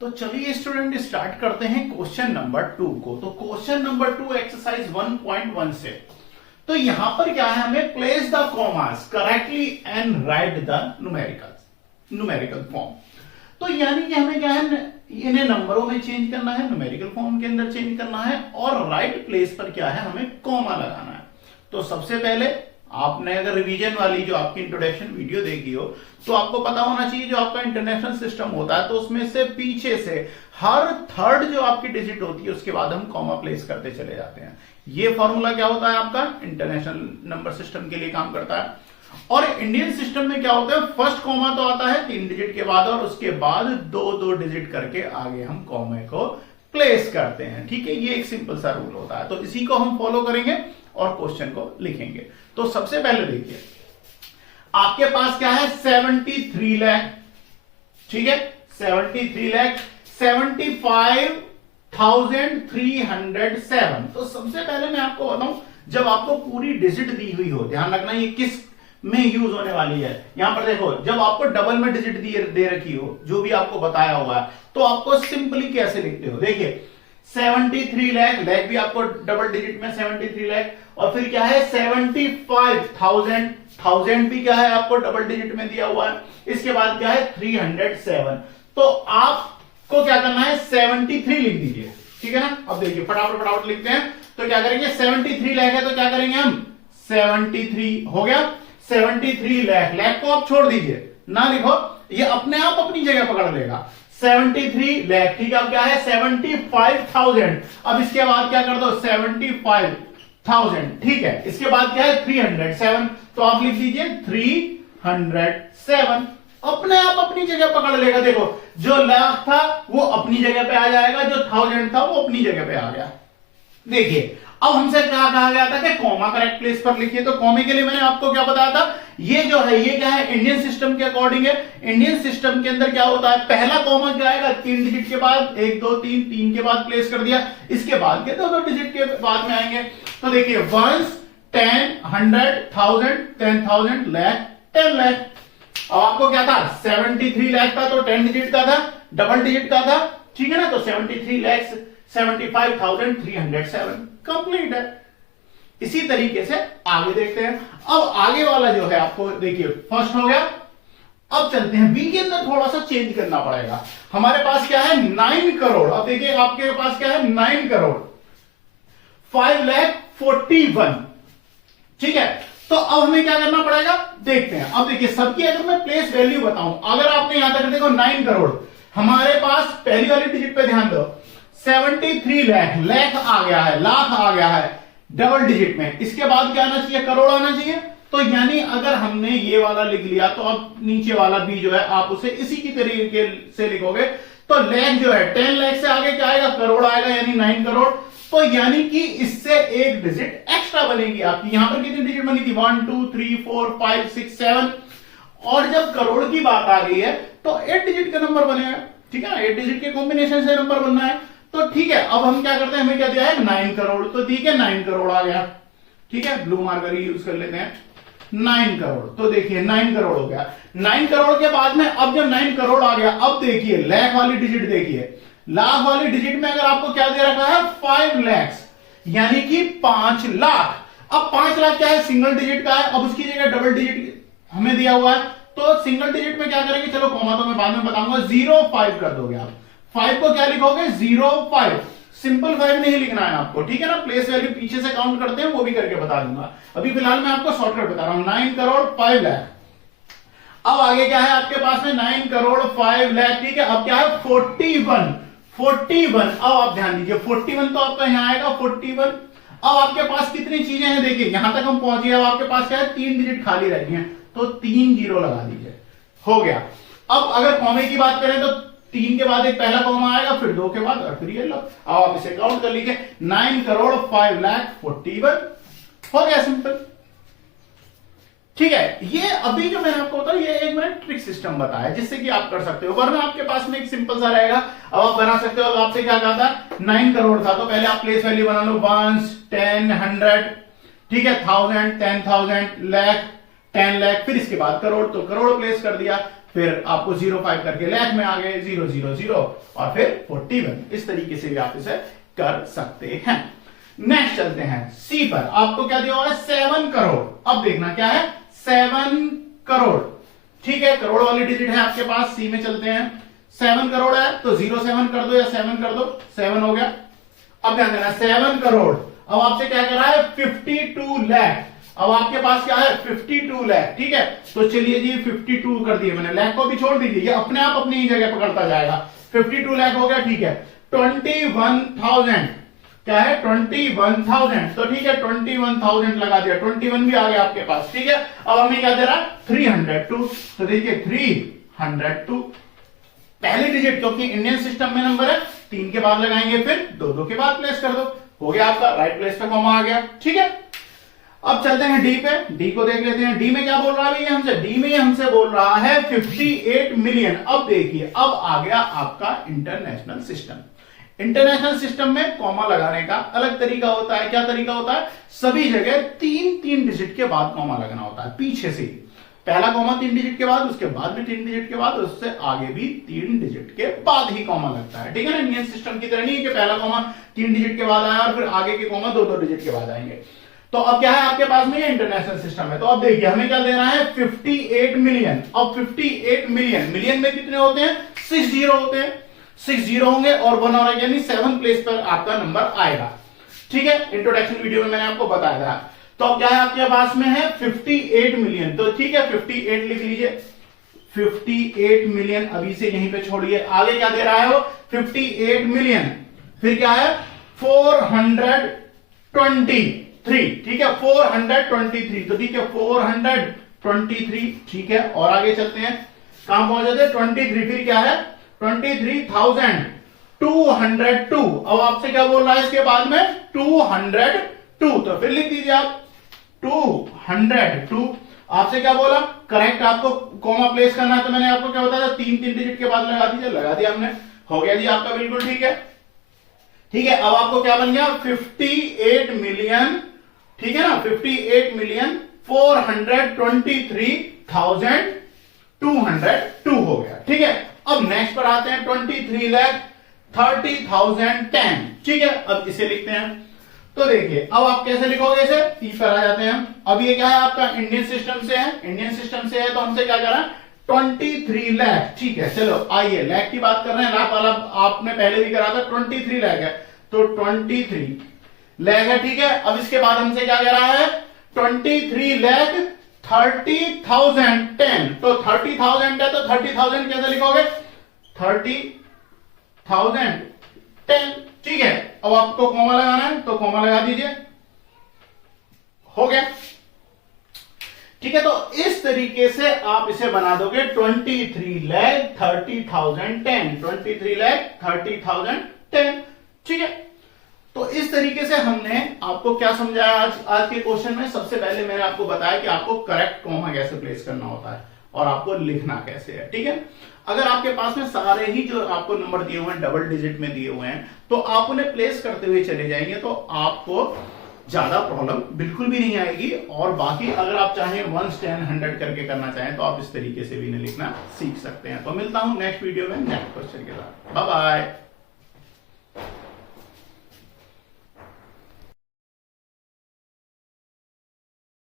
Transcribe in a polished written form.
तो चलिए student start करते हैं क्वेश्चन नंबर 2 को। तो क्वेश्चन नंबर 2 एक्सरसाइज 1.1 से तो यहां पर क्या है, हमें place the commas correctly and right the numerical form. तो यानी कि हमें क्या है, इन्हें नंबरों में चेंज करना है, न्यूमेरिकल फॉर्म के अंदर चेंज करना है और राइट प्लेस पर क्या है, हमें कॉमा लगाना है। तो सबसे पहले आपने अगर रिवीजन वाली जो आपकी इंट्रोडक्शन वीडियो देखी हो तो आपको पता होना चाहिए जो आपका इंटरनेशनल सिस्टम होता है तो उसमें से पीछे से हर थर्ड जो आपकी डिजिट होती है उसके बाद हम कॉमा प्लेस करते चले जाते हैं। ये फॉर्मूला क्या होता है आपका, इंटरनेशनल नंबर सिस्टम के लिए काम करता है। और इंडियन सिस्टम में क्या होता है, फर्स्ट कॉमा तो आता है 3 डिजिट के बाद और उसके बाद 2 डिजिट करके आगे हम कॉमे को प्लेस करते हैं। ठीक है, ये एक सिंपल सा रूल होता है। तो इसी को हम फॉलो करेंगे और क्वेश्चन को लिखेंगे। तो सबसे पहले देखिए आपके पास क्या है, 73 लाख। ठीक है, 73 लाख 75,307। तो सबसे पहले मैं आपको बताऊं, जब आपको पूरी डिजिट दी हुई हो, ध्यान रखना ये किस में यूज होने वाली है। यहां पर देखो, जब आपको डबल में डिजिट दे रखी हो, जो भी आपको बताया हुआ है, तो आपको सिंपली कैसे लिखते हो, देखिए 73 लाख, लाख भी आपको डबल डिजिट में 73 लाख, और फिर क्या है 75,000, 1000 भी क्या है आपको डबल डिजिट में दिया हुआ है। इसके बाद क्या है 307। तो आपको क्या करना है 73 लिख दीजिए। ठीक है ना, अब देखिए फटाफट लिखते हैं। तो क्या करेंगे, 73 लाख है तो क्या करेंगे हम 73 हो गया, 73 लाख, लाख को आप छोड़ दीजिए, ना लिखो, ये अपने आप अपनी जगह पकड़ लेगा। 73 लाख, ठीक है, अब क्या है 75,000। अब इसके बाद क्या कर दो 75,000। ठीक है, इसके बाद क्या है 307, तो आप लिख दीजिए 307। अपने आप अपनी जगह पकड़ लेगा। देखो जो लाख था वो अपनी जगह पे आ जाएगा, जो 1000 था वो अपनी जगह पे आ गया। देखिए अब हमसे कहा गया था कि कॉमा करेक्ट प्लेस पर लिखिए। तो कॉमे के लिए मैंने आपको क्या बताया था, ये जो है ये क्या है इंडियन सिस्टम के अकॉर्डिंग है। इंडियन सिस्टम के अंदर क्या होता है, पहला कॉमा क्या आएगा 3 डिजिट के बाद, 1 2 3 के बाद प्लेस कर दिया। इसके बाद के 2 डिजिट के बाद में आएंगे। तो देखिए 1 10 100 1000 10,000 लाख 10 लाख। अब आपको क्या था 73 लाख था तो 10 डिजिट का था, डबल डिजिट का था। ठीक है ना, तो 73 लाख 75,307 कंप्लीट है। इसी तरीके से आगे देखते हैं। अब आगे वाला जो है आपको देखिए फर्स्ट हो गया। अब चलते हैं बी के अंदर, थोड़ा सा चेंज करना पड़ेगा। हमारे पास क्या है 9 करोड़। अब देखिए आपके पास क्या है 9 करोड़ 5,41,000। ठीक है, तो अब हमें क्या करना पड़ेगा देखते हैं। अब देखिए सबकी अगर मैं प्लेस वैल्यू बताऊं, अगर आपने यहां तक देखो 9 करोड़, हमारे पास पहली वाली डिजिट पे ध्यान दो, 73 लाख, लाख आ गया है, लाख आ गया है डबल डिजिट में। इसके बाद क्या आना चाहिए, करोड़ आना चाहिए। तो यानी अगर हमने ये वाला लिख लिया तो अब नीचे वाला भी जो है आप उसे इसी की तरीके से लिखोगे। तो लाख जो है 10 लाख से आगे क्या आएगा, करोड़ आएगा, यानी 9 करोड़। तो यानी कि इससे एक डिजिट एक्स्ट्रा बनेगी आपकी। यहां पर कितनी डिजिट बनी थी 1 2 3 4 5 6 7, और जब करोड़ की बात आ गई है तो 8 डिजिट का नंबर बनेगा। ठीक है ना, 8 डिजिट के कॉम्बिनेशन से नंबर बनना है। तो ठीक है, अब हम क्या करते हैं, हमें क्या दिया है 9 करोड़। तो ठीक है 9 करोड़ आ गया। ठीक है, ब्लू मार्कर यूज कर लेते हैं, 9 करोड़। तो देखिए 9 करोड़ हो गया। 9 करोड़ के बाद में अब जब 9 करोड़ आ गया, अब देखिए लाख वाली डिजिट देखिए, लाख वाली डिजिट में अगर आपको क्या दे रखा है 5 लाख, यानी कि 5 लाख। अब 5 लाख क्या है सिंगल डिजिट का है, अब उसकी जगह डबल डिजिट हमें दिया हुआ है। तो सिंगल डिजिट में क्या करेंगे, चलो कॉमा तो मैं बाद में बताऊंगा, 05 कर दोगे आप। 5 को क्या लिखोगे 05, सिंपल 5 नहीं लिखना है आपको। ठीक है ना, प्लेस वैल्यू पीछे से काउंट करते हैं वो भी करके बता दूंगा। अभी फिलहाल मैं आपको शॉर्टकट बता रहा हूं, 9 करोड़ 5 लाख। अब आगे क्या है आपके पास में 9 करोड़ 5 लाख। ठीक है, अब क्या है 41। अब आप ध्यान दीजिए 41 तो आपका यहां आएगा 41। अब आपके पास कितनी चीजें हैं, देखिए यहां तक हम पहुंचे। अब आपके पास क्या है 3 डिजिट खाली रह गई हैं, तो 3 जीरो लगा दीजिए, हो गया। अब अगर कॉमे की बात करें तो 3 के बाद एक पहला कॉमा आएगा, फिर 2 के बाद, और फिर ये लो। अब आप इसे काउंट कर लीजिए, 9 करोड़ 5 लाख 41 हो गया, सिंपल। ठीक है, ये अभी जो मैंने आपको बताया ये एक मैंने ट्रिक सिस्टम बताया जिससे कि आप कर सकते हो, वरना आपके पास में एक सिंपल सा रहेगा। अब आप बना सकते हो। आपसे क्या कहा था 9 करोड़ था, तो पहले आप प्लेस वैल्यू बना लो 1 10 100। ठीक है, 1000 10,000 लाख 10 लाख, फिर इसके बाद करोड़, तो करोड़ प्लेस कर दिया। फिर आपको 05 करके लाख में आ गए 000 और फिर 41। इस तरीके से भी आप इसे कर सकते हैं। नेक्स्ट चलते हैं सी पर। आपको क्या दिया हुआ है 7 करोड़। अब देखना क्या है 7 करोड़, ठीक है, करोड़ वाली डिजिट है आपके पास। सी में चलते हैं, 7 करोड़ है तो 07 कर दो या 7 कर दो, 7 हो गया। अब ध्यान देना 7 करोड़, अब आपसे क्या कर रहा है 52 लाख। अब आपके पास क्या है 52 लाख, ठीक है, तो चलिए जी 52 कर दिए मैंने, लाख को भी छोड़ दीजिए, ये अपने आप अपनी ही जगह पकड़ता जाएगा। 52 लाख हो गया, ठीक है। 21,000 क्या है 21,000, तो ठीक है 21,000 लगा दिया, 21 भी आ गया आपके पास, ठीक है। अब हमें क्या दे रहा है 302, तो देखिए 302 पहली डिजिट, क्योंकि इंडियन सिस्टम में नंबर है 3 के बाद लगाएंगे, फिर 2 के बाद प्लेस कर दो, हो गया आपका राइट प्लेस पे कॉमा आ गया, ठीक है। अब चलते हैं डी पे, डी को देख लेते हैं। डी में क्या बोल रहा है भैया हमसे, डी में हमसे बोल रहा है 58 मिलियन। अब देखिए अब आ गया आपका इंटरनेशनल सिस्टम। इंटरनेशनल सिस्टम में कॉमा लगाने का अलग तरीका होता है। क्या तरीका होता है, सभी जगह 3 डिजिट के बाद कॉमा लगना होता है, पीछे से पहला कॉमा 3 डिजिट के बाद, उसके बाद भी 3 डिजिट के बाद, उससे आगे भी 3 डिजिट के बाद ही कॉमा लगता है, ठीक है ना। इंडियन सिस्टम की तरह नहीं है कि पहला कॉमा 3 डिजिट के बाद आया और फिर आगे के कॉमा 2 डिजिट के बाद आएंगे। तो अब क्या है आपके पास में ये इंटरनेशनल सिस्टम है। तो अब देखिए हमें क्या देना है 58 मिलियन। अब 58 मिलियन, मिलियन में कितने होते हैं 6 जीरो होते हैं, 6 जीरो होंगे और 1 और यानी 7 प्लेस पर आपका नंबर आएगा, ठीक है। इंट्रोडक्शन वीडियो में मैंने आपको बताया था। तो अब क्या है आपके पास में है 58 मिलियन, तो ठीक है 58 लिख लीजिए, 58 मिलियन अभी से यहीं पे छोड़िए। आगे क्या दे रहा है वो 58 मिलियन, फिर क्या है 423, ठीक है 423, तो ठीक है 423, ठीक है। और आगे चलते हैं, कहां पहुंच जाते हैं 23, फिर क्या है 23,202। अब आपसे क्या बोल रहा है इसके बाद में 202, तो फिर लिख दीजिए आप 202। आपसे क्या बोला करेक्ट आपको कॉमा प्लेस करना है, तो मैंने आपको क्या बताया 3 डिजिट के बाद लगा दीजिए, लगा दिया हमने, हो गया जी आपका बिल्कुल ठीक है, ठीक है। अब आपको क्या बन गया 58 मिलियन, ठीक है ना 58 मिलियन 423,202 हो गया, ठीक है। अब नेक्स्ट पर आते हैं 23,30,010, ठीक है। अब इसे लिखते हैं, तो देखिए अब आप कैसे लिखोगे इसे, ई पर आ जाते हैं। अब ये क्या है आपका इंडियन सिस्टम से है, इंडियन सिस्टम से है तो हमसे क्या करा 23 लाख, ठीक है। चलो आइए लाख की बात कर रहे हैं, लाख वाला आपने पहले भी करा था, 23 लाख है तो 23 लाख है, ठीक है। अब इसके बाद हमसे क्या कह रहा है 23,30,010, तो 30,000 है तो 30,000 कैसे लिखोगे 30,010, ठीक है। अब आपको कॉमा लगाना है तो कॉमा लगा दीजिए, हो गया, ठीक है। तो इस तरीके से आप इसे बना दोगे 23,30,010, 23,30,010, ठीक है। तो इस तरीके से हमने आपको क्या समझाया आज के क्वेश्चन में। सबसे पहले मैंने आपको बताया कि आपको करेक्ट कॉमा कैसे प्लेस करना होता है और आपको लिखना कैसे है, ठीक है। अगर आपके पास में सारे ही जो आपको नंबर दिए हुए हैं डबल डिजिट में दिए हुए हैं, तो आप उन्हें प्लेस करते हुए चले जाएंगे तो आपको ज्यादा प्रॉब्लम बिल्कुल भी नहीं आएगी। और बाकी अगर आप चाहें 1, 10, 100 करके करना चाहें तो आप इस तरीके से भी इन्हें लिखना सीख सकते हैं। तो मिलता हूं नेक्स्ट वीडियो में नेक्स्ट क्वेश्चन के साथ, बाय बाय।